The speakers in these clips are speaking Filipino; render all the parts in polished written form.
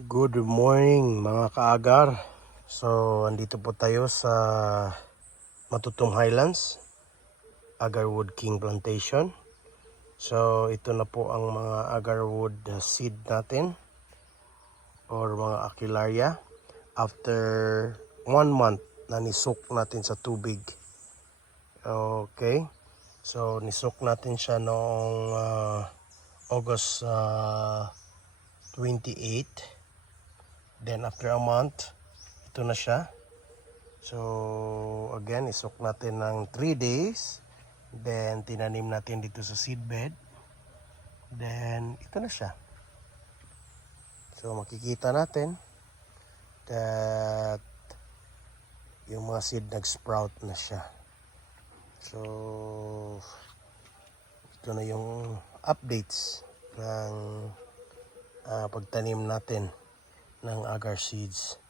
Good morning mga kaagar. So, andito po tayo sa Matutong Highlands, Agarwood King Plantation. So, ito na po ang mga agarwood seed natin or mga Aquilaria after 1 month na nisok natin sa tubig. Okay. So, nisok natin siya noong August 28. Then after a month, ito na siya. So again, isok natin ng 3 days. Then tinanim natin dito sa seedbed. Then ito na siya. So makikita natin that yung mga seed nag-sprout na siya. So ito na yung updates ng pagtanim natin ng agar seeds.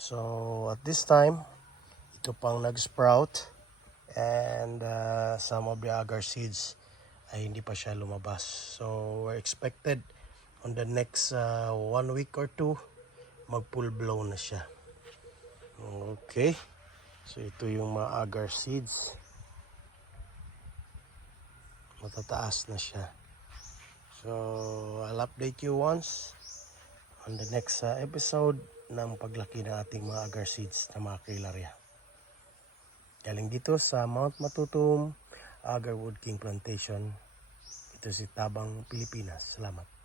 So at this time, ito pang nag-sprout and some of the agar seeds ay hindi pa siya lumabas. So we're expected on the next 1 week or 2 mag full blown na siya. Okay. So ito yung mga agar seeds. Matataas na siya. So I'll update you once on the next episode ng paglaki ng ating mga agar seeds na mga Aquilaria. Galing dito sa Mount Matutum, Agarwood King Plantation. Ito si Tabang, Pilipinas. Salamat.